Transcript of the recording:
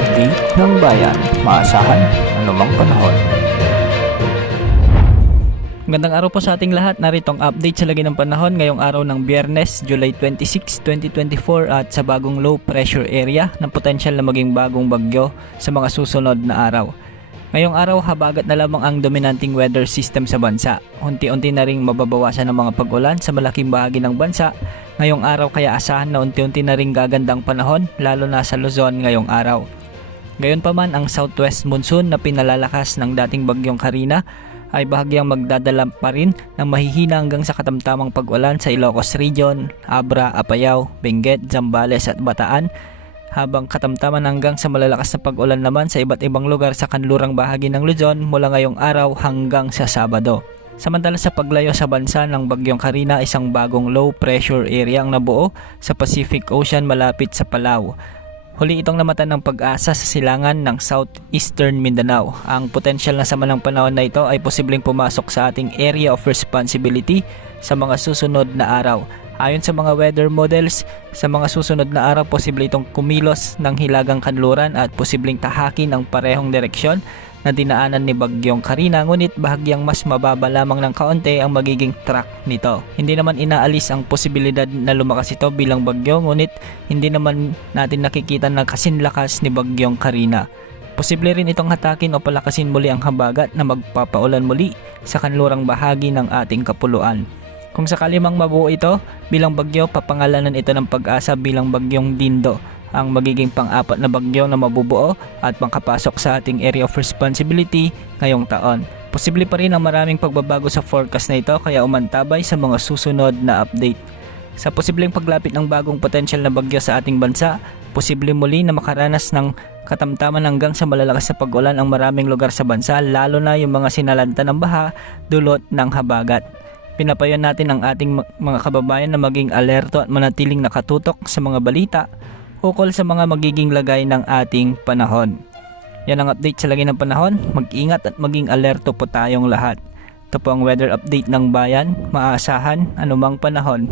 update ng bayan. Maasahan anumang panahon. Magandang araw po sa ating lahat. Narito ang update sa lagi ng panahon ngayong araw ng Biyernes, July 26, 2024 at sa bagong low pressure area na potensyal na maging bagong bagyo sa mga susunod na araw. Ngayong araw, habagat na lamang ang dominanting weather system sa bansa. Unti-unti na ring mababawasan ng mga pag-ulan sa malaking bahagi ng bansa. Ngayong araw kaya asahan na unti-unti na ring gagandang panahon lalo na sa Luzon ngayong araw. Gayunpaman, ang southwest monsoon na pinalalakas ng dating bagyong Carina ay bahagyang magdadala pa rin ng mahihina hanggang sa katamtamang pag-ulan sa Ilocos Region, Abra, Apayao, Benguet, Zambales at Bataan, habang katamtaman hanggang sa malalakas na pag-ulan naman sa iba't ibang lugar sa kanlurang bahagi ng Luzon mula ngayong araw hanggang sa Sabado. Samantala sa paglayo sa bansa ng bagyong Carina, isang bagong low pressure area ang nabuo sa Pacific Ocean malapit sa Palau. Huli itong namatan ng Pag-asa sa silangan ng southeastern Mindanao. Ang potensyal na sama ng panahon na ito ay posibleng pumasok sa ating area of responsibility sa mga susunod na araw. Ayon sa mga weather models, sa mga susunod na araw posible itong kumilos ng hilagang kanluran at posibleng tahakin ng parehong direksyon na dinaanan ni Bagyong Carina, ngunit bahagyang mas mababa lamang ng kaunti ang magiging track nito. Hindi naman inaalis ang posibilidad na lumakas ito bilang bagyo, ngunit hindi naman natin nakikita na kasinlakas ni Bagyong Carina. Posible rin itong hatakin o palakasin muli ang habagat na magpapaulan muli sa kanlurang bahagi ng ating kapuluan. Kung sakali mang mabuo ito bilang bagyo, papangalanan ito ng Pag-asa bilang Bagyong Dindo, ang magiging pang-apat na bagyo na mabubuo at makapasok sa ating area of responsibility ngayong taon. Posible pa rin ang maraming pagbabago sa forecast na ito kaya umantabay sa mga susunod na update. Sa posibleng paglapit ng bagong potensyal na bagyo sa ating bansa, posible muli na makaranas ng katamtaman hanggang sa malalakas na pag-ulan ang maraming lugar sa bansa, lalo na yung mga sinalanta ng baha dulot ng habagat. Pinapayon natin ang ating mga kababayan na maging alerto at manatiling nakatutok sa mga balita ukol sa mga magiging lagay ng ating panahon. Yan ang update sa lagay ng panahon. Mag-ingat at maging alerto po tayong lahat. Ito po ang weather update ng bayan. Maasahan anumang panahon.